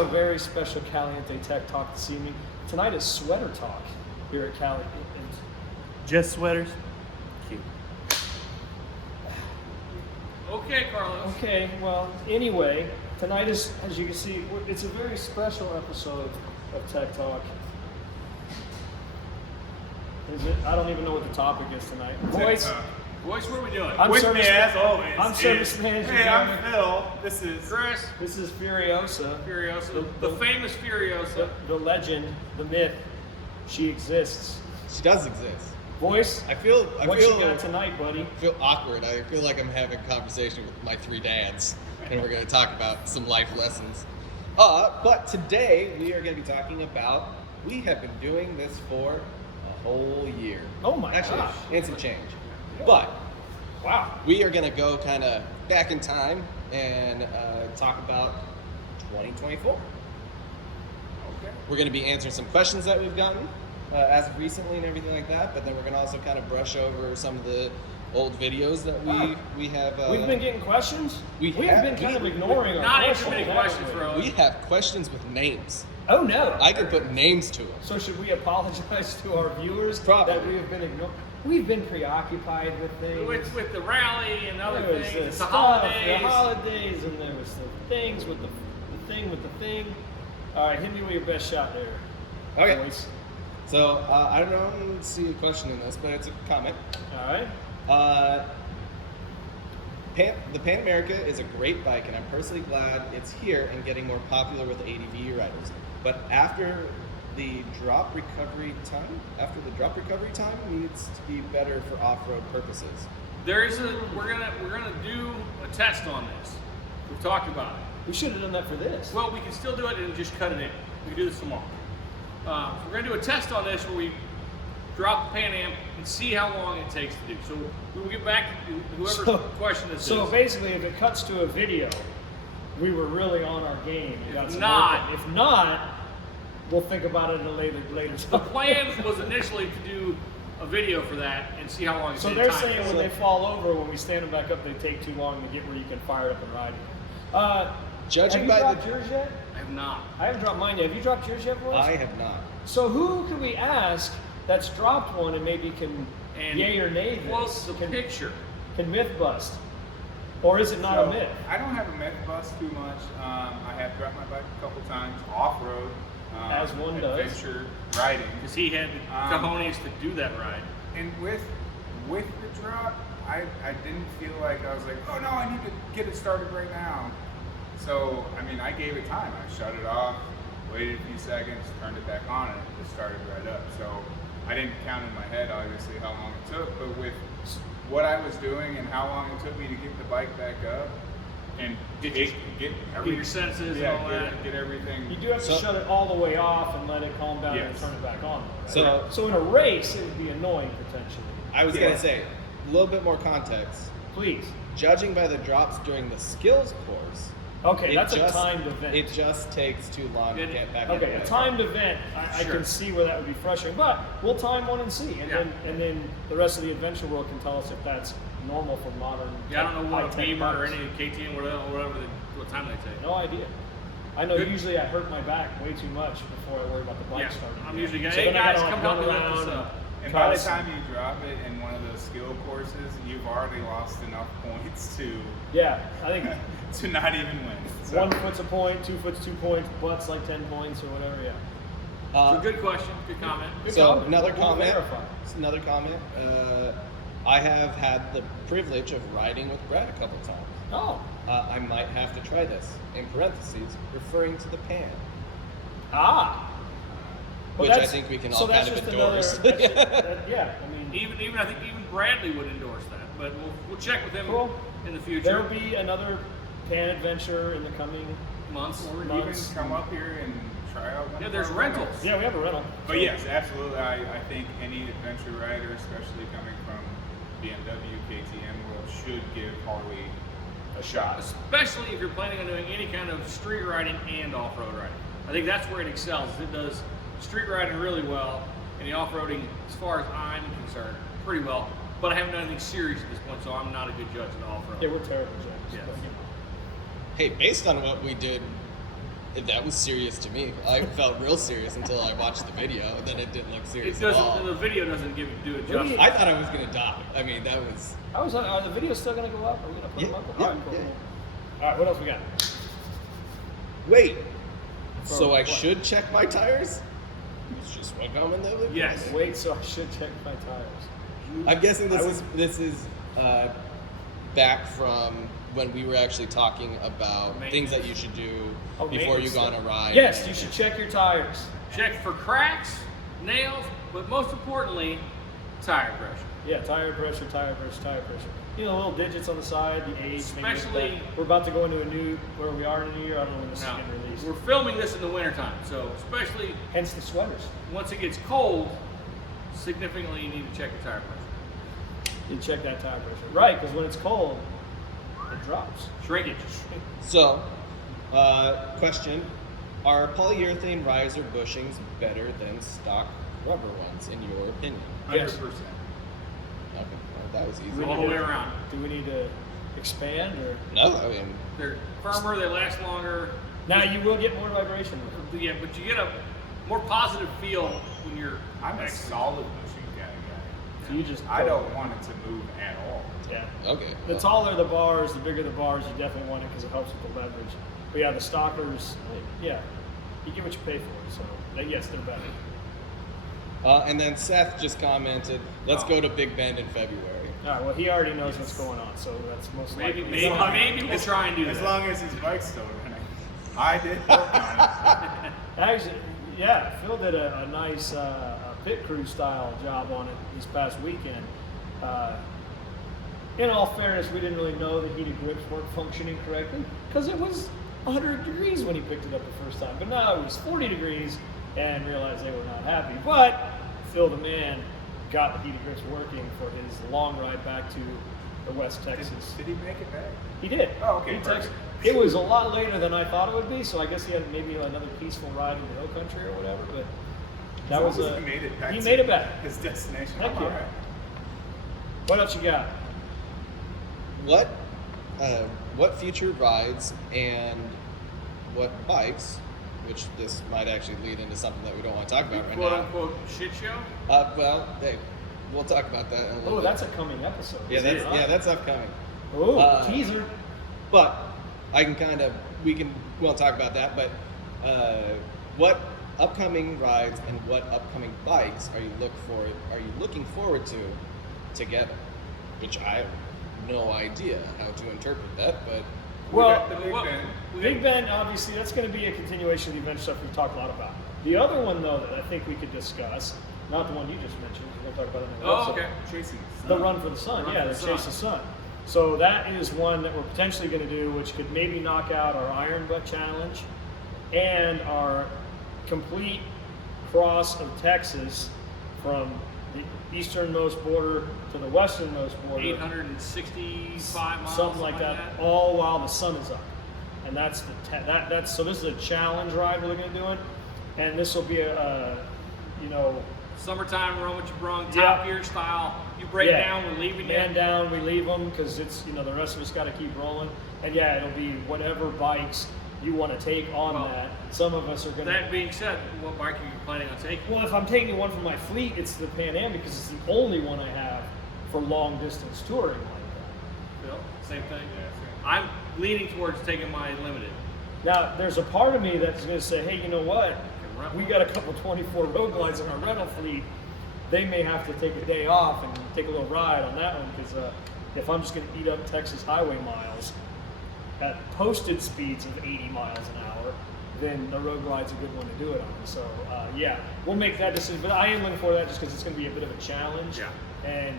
a very special Caliente Tech Talk this evening. Tonight is Sweater Talk here at Caliente. Just sweaters? Cute. Okay, Carlos. Okay, well, anyway, tonight is, as you can see, it's a very special episode of Tech Talk. I don't even know what the topic is tonight. Boys, Boys, what are we doing? I'm With service me, man- as always, I'm service manager. Hey, Jeremy. I'm Phil. This is Chris. This is Furiosa. Furiosa. The famous Furiosa. The legend, the myth. She exists. She does exist. Voice, I feel what you got tonight, buddy? feel awkward. I feel like I'm having a conversation with my three dads, and we're going to talk about some life lessons. But today we are going to be talking about, we have been doing this for a whole year. Oh my Actually, gosh. and some change. But Wow. we are going to go kind of back in time and talk about 2024. okay. We're going to be answering some questions that we've gotten as of recently and everything like that, but then we're going to also kind of brush over some of the old videos that we have. We've been getting questions? we have have- been kind of we- ignoring our Not questions. answering many haven't questions, we? bro. We have questions with names. Oh no. I can put names to them. So should we apologize to our viewers Probably. that we have been ignoring? We've been preoccupied with things. With the rally and other There was things. the It's the stuff, holidays. The holidays, and there was the things with the thing with the thing. All right, hit me with your best shot there. Okay. Boys. So I don't see a question in this, but it's a comment. All right. The Pan America is a great bike, and I'm personally glad it's here and getting more popular with ADV riders. But after the drop recovery time needs to be better for off-road purposes. We're gonna do a test on this. We've talked about it. We should have done that for this. Well, we can still do it and just cut it in. We can do this tomorrow. We're gonna do a test on this where we drop the Pan Am and see how long it takes to do. So we will get back to whoever's question this So is. basically, if it cuts to a video, we were really on our game. and got If some not- work done. If not, we'll think about it at a later The time. plan was initially to do a video for that and see how long it So takes. they're saying when they fall over, when we stand them back up, they take too long to get where you can fire it up and ride it. Judging have by you the- dropped yours yet? I have not. I haven't dropped mine yet. Have you dropped yours yet, boys? I have not. So who can we ask that's dropped one and maybe can And yay or nay this? Well, the picture. Can myth bust? Or is it not So, a myth? I don't have a myth bust too much. I have dropped my bike a couple times off road. As one does. Adventure riding. Because he had the cojones to do that ride. And with the drop, I didn't feel like I was like, oh no, I need to get it started right now. So I mean, I gave it time. I shut it off, waited a few seconds, turned it back on, and it just started right up. So I didn't count in my head obviously how long it took, but with what I was doing and how long it took me to get the bike back up and get Get every your senses yeah, and all that. get everything. You do have to So- shut it all the way off and let it calm down and Yes. turn it back on. Right? So- So in a race, it would be annoying potentially. I was Yeah. going to say, a little bit more context. Please. Judging by the drops during the skills course, Okay, it that's just- a timed event. It just takes too long to Good. get back Okay, into a it. timed event, I Sure. can see where that would be frustrating, but we'll time one and see, and Yeah. then the rest of the adventure world can tell us if that's normal for modern. Yeah, I don't know what a high-tech Beamer or bikes. any KTM or whatever what time they take. No idea. I know Good. usually I hurt my back way too much before I worry about the bike Yeah, starting. I'm usually going, So hey then I guys, gotta come help me run lift this around up. And by the cuss. time you drop it in one of those skill courses, you've already lost enough points Yeah, I think to not even win. So, 1 foot's a point, 2 foot's 2 points, butt's like 10 points or whatever. Yeah. So good question, good comment. Good So comment. another We'll comment. verify. Another comment. I have had the privilege of riding with Brad a couple times. Oh. I might have to try this. In parentheses, referring to the pan, Ah. Well, which I that's- think we can so all that's kind of just endorse. yeah, I mean, Even I think even Bradley would endorse that, but we'll check with him Cool. in the future. there'll be another pan adventure in the coming months. or even months. come up here and try out one Yeah, of there's our rentals. rentals. Yeah, we have a rental. But yes, absolutely. I think any adventure rider, especially coming from BMW, KTM world, should give Harley a shot. Especially if you're planning on doing any kind of street riding and off-road riding. I think that's where it excels. It does street riding really well, and the off-roading, as far as I'm concerned, pretty well. But I haven't done anything serious at this point, so I'm not a good judge of the off-road. Yeah, we're terrible, James. Yes. but, you know. Hey, based on what we did That was serious to me. I felt real serious until I watched the video, and then it didn't look serious It at doesn't. all. The video doesn't do it What do justice. you- I thought I was gonna die. I mean, that was. Are the videos still going to go up? Are we going to put them up? Yeah, All right, cool. yeah. All right, what else we got? Wait. For So I what? should check my tires? It's just one comment there. Lucas? Yes. Wait, so I should check my tires. I'm guessing this is back from when we were actually talking about things that you should do Oh, before you maintenance go on stuff. a ride. Yes, you should check your tires. Check for cracks, nails, but most importantly, tire pressure. Yeah, tire pressure, tire pressure, tire pressure. You know, little digits on the side, the age. maybe Especially- we're about to go into a new, where we are in a new year. I don't know when this Now, is getting released. we're filming this in the wintertime, so especially Hence the sweaters. once it gets cold, significantly you need to check your tire pressure. You check that tire pressure. Right, because when it's cold, it drops. Shrinkage. So, question: are polyurethane riser bushings better than stock rubber ones, in your opinion? 100%. Okay, well, that was easy. All the way around. Do we need to expand or? No, I mean, They're firmer, they last longer. Now you will get more vibration. Yeah, but you get a more positive feel when you're. I'm a solid bushing kind of guy. So you just. I don't want it to move at all. Yeah. okay. The well, taller the bars, the bigger the bars, you definitely want it because it helps with the leverage. But yeah, the stockers, yeah, you get what you pay for. So yes, they're better. and then Seth just commented, "Let's go to Big Bend in February." All right. Well, he already knows what's going on, so that's most likely. Maybe we'll try and do As that. long as his bike's still running. I did work on it. Actually, yeah, Phil did a nice pit crew style job on it this past weekend. In all fairness, we didn't really know the heated grips weren't functioning correctly because it was 100 degrees when he picked it up the first time. But now it was 40 degrees and realized they were not happy. But Phil the man got the heated grips working for his long ride back to the West Texas. Did he make it back? He did. Oh, okay, He perfect. It was a lot later than I thought it would be, so I guess he had maybe another peaceful ride in the hill country or whatever. But that was As long as he made it back. he to made it back. His destination. Thank I'm you. all right. What else you got? What future rides and what bikes, which this might actually lead into something that we don't want to talk about right Quote now. unquote shit show. Well, hey, we'll talk about that in a little Oh, bit. that's a coming episode. yeah, that's upcoming. Oh, teaser. But I can we'll talk about that. But what upcoming rides and what upcoming bikes are you looking forward to together? Which I have no idea how to interpret that, but Well, the Big Well, Ben. Big Ben, obviously, that's going to be a continuation of the adventure stuff we've talked a lot about. The other one, though, that I think we could discuss, not the one you just mentioned, we'll talk about it in the Oh, episode. okay. Chasing The Run for the Sun, Run yeah, for the the Chase Sun. the Sun. So that is one that we're potentially going to do, which could maybe knock out our Iron Butt Challenge and our complete cross of Texas from the easternmost border to the westernmost border. 865 miles. Something like that, all while the sun is up. And that's the that's so this is a challenge ride we're looking at doing, and this will be a Summertime, run what you brung, Yeah. Top Gear style. You break Yeah. down, we're leaving you. man down, we leave them because it's the rest of us got to keep rolling, and yeah, it'll be whatever bikes you want to take on Well, that. Some of us are going That to. being said, what bike are you planning on taking? Well, if I'm taking one from my fleet, it's the Pan Am because it's the only one I have for long distance touring like Bill, same thing. Yeah, same. I'm leaning towards taking my limited. that. Now, there's a part of me that's going to say, hey, you know what? rent We one. got a couple 24 road glides in our rental fleet. They may have to take a day off and take a little ride on that one because if I'm just going to eat up Texas highway miles at posted speeds of 80 miles an hour, then the road glide's a good one to do it on. So yeah, we'll make that decision. But I am looking for that just because it's going to be a bit of a challenge. Yeah. And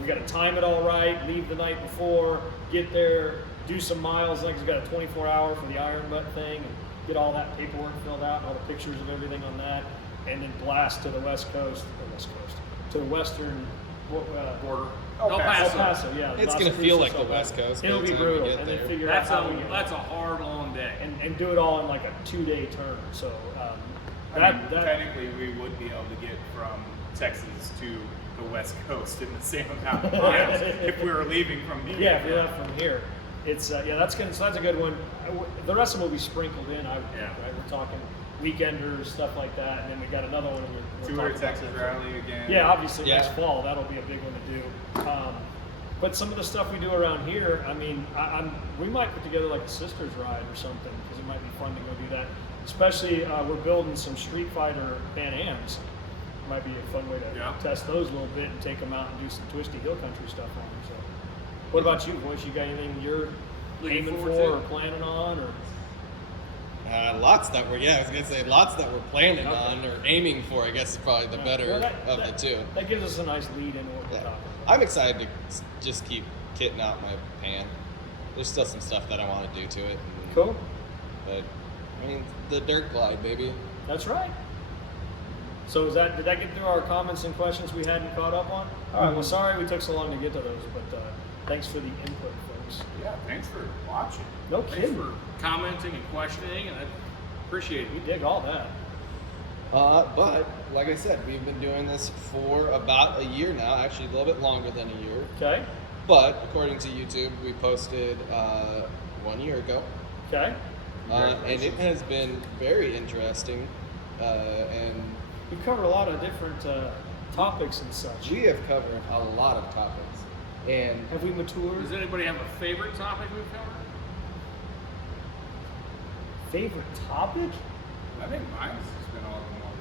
we got to time it all right. Leave the night before. Get there. Do some miles. Like, we got a 24-hour for the Iron Butt thing, and get all that paperwork filled out and all the pictures of everything on that, and then blast to the to the western Border. El El El Paso. Paso. Yeah, It's Las gonna feel Cruces, like El the West Paso. Coast It'll by be the time we brutal, get and there. then figure That's out how we get a hard, long day. and do it all in like a 2-day turn. So I mean, technically, we would be able to get from Texas to the West Coast in the same amount of miles if we were leaving from here. yeah, if you're not from here. it's that's a good one. The rest of them will be sprinkled in. Right? We're talking weekenders, stuff like that, and then we got another one. We're Tour talking Texas about Rally again. Yeah, obviously Yeah. next fall that'll be a big one to do. But some of the stuff we do around here, I mean, we might put together like a sisters ride or something because it might be fun to go do that. Especially we're building some Street Fighter Pan Ams. Might be a fun way to test those a little bit and take them out and do some twisty hill country stuff on them. So, what about you, boys? You got anything you're aiming for or planning on, or? Lots that we're lots that we're planning on or aiming for. I guess is probably the better of the two. That gives us a nice lead into what we're talking about. I'm excited to just keep kitting out my pan. There's still some stuff that I want to do to it. Cool. But I mean, the dirt glide, baby. That's right. So did that get through our comments and questions we hadn't caught up on? All right. Well, sorry we took so long to get to those, but thanks for the input, folks. Yeah, thanks for watching. No Thanks kidding. for commenting and questioning, and I appreciate We it. dig all that. But like I said, we've been doing this for about a year now. Actually, a little bit longer than a year. Okay. But according to YouTube, we posted 1 year ago. Okay. And it has been very interesting. And We covered a lot of different topics and such. we have covered a lot of topics. And Have we matured? Does anybody have a favorite topic we've covered? Favorite topic? I think mine's just been all the more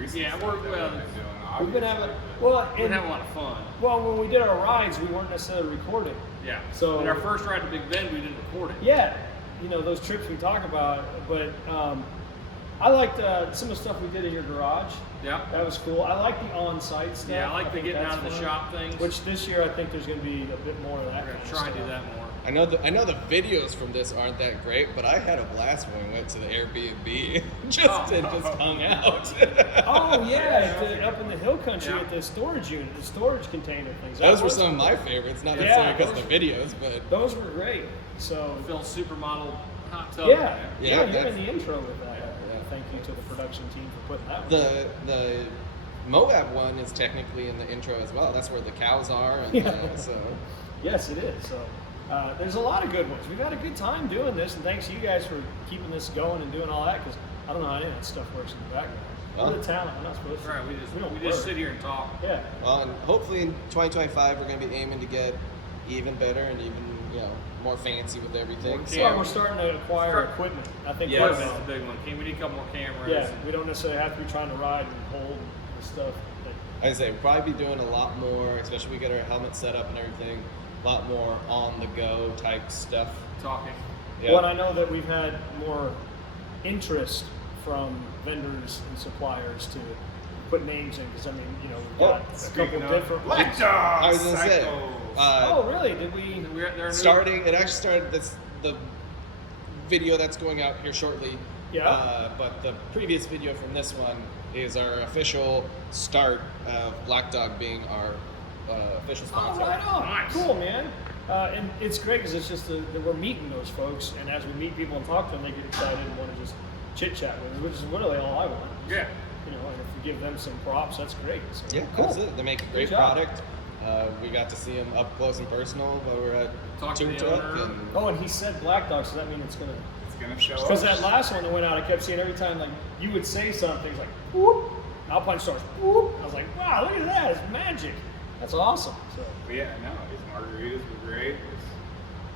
recent Yeah, stuff we're- that well, we've been doing. We've been having obviously, well, We're and, having a lot of fun. well, when we did our rides, we weren't necessarily recording. Yeah. So- in our first ride to Big Bend, we didn't record it. Yeah, those trips we talk about, but I liked some of the stuff we did in your garage. Yeah. That was cool. I like the on-site stuff. Yeah, I like the think getting that's out of the fun. shop things. Which this year I think there's going to be a bit more of that. We're gonna kind of try and do stuff. that more. I know the videos from this aren't that great, but I had a blast when we went to the Airbnb and just hung out. Oh yeah, up in the hill country Yeah. at the storage unit, the storage container things. Those were was some of cool. my favorites, not Yeah, necessarily because of those- the videos, but Those were great. So Phil's supermodel hot tub. yeah, Yeah, you're that's- in the intro with that. Yeah. Thank you to the production team for putting that one. the Moab one is technically in the intro as well. That's where the cows are, and Yeah. so Yes, it is. So there's a lot of good ones. We've had a good time doing this, and thanks to you guys for keeping this going and doing all that. Because I don't know how any of that stuff works in the background. We're the talent. We're not supposed to. Right, we don't just work. sit here and talk. Yeah. well, and hopefully in 2025 we're going to be aiming to get even better and even more fancy with everything. More So, So we're starting to acquire equipment. I think Yes. we're Equipment's a big one. We need a couple more cameras. yeah, we don't necessarily have to be trying to ride and hold the stuff. I say we'll probably be doing a lot more, especially we get our helmet set up and everything. A lot more on the go type stuff. Talking. Yeah. Well, I know that we've had more interest from vendors and suppliers to put names in because we've got a speaking couple of different Black ones. Dog I was gonna say, Cycles. Oh, really? Did we? They're new. it actually started the video that's going out here shortly. Yeah. But the previous video from this one is our official start of Black Dog being our official Oh, sponsor. right on. Nice. Cool, man. And it's great because it's just that we're meeting those folks, and as we meet people and talk to them, they get excited and want to just chit chat with us, which is really all I want. Yeah. And if we give them some props, that's great. So, Yeah, cool. that's it. They make a great Good job. product. We got to see them up close and personal while we were at Talk to Tour the Truck. owner. And Oh, and he said Black Dog, so that means it's gonna. It's gonna show up. Because that last one that went out, I kept seeing every time you would say something, it's like whoop, Alpine starts whoop. I was like, wow, look at that, it's magic. That's awesome. So But yeah, no, his margaritas were great.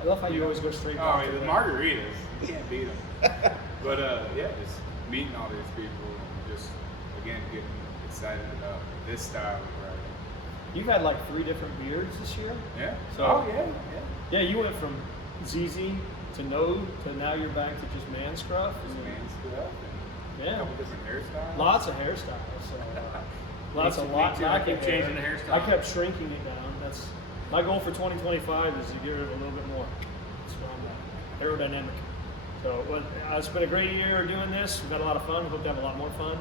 I love how you always go straight. Oh, back to the that. margaritas, you can't beat them. But yeah, just meeting all these people and just again getting excited about this style of riding. You've had like 3 different beards this year. Yeah. So- Oh yeah, Yeah, you went from ZZ to Node to now you're back to just man scruff. Just man stuff and Yeah. a couple different hairstyles. Lots of hairstyles. So, lots Me of too, lots. me too. I keep changing the I hairstyle. kept shrinking it down. That's my goal for 2025 is to get rid of a little bit more. That's where I'm at. Aerodynamic. So it's been a great year doing this. We've had a lot of fun. Hope to have a lot more fun.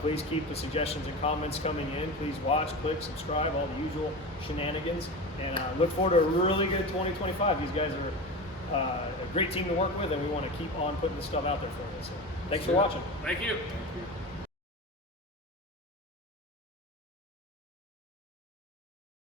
Please keep the suggestions and comments coming in. Please watch, click, subscribe, all the usual shenanigans. And look forward to a really good 2025. These guys are a great team to work with, and we want to keep on putting this stuff out there for you. So thanks for watching. Thank you. Thank you.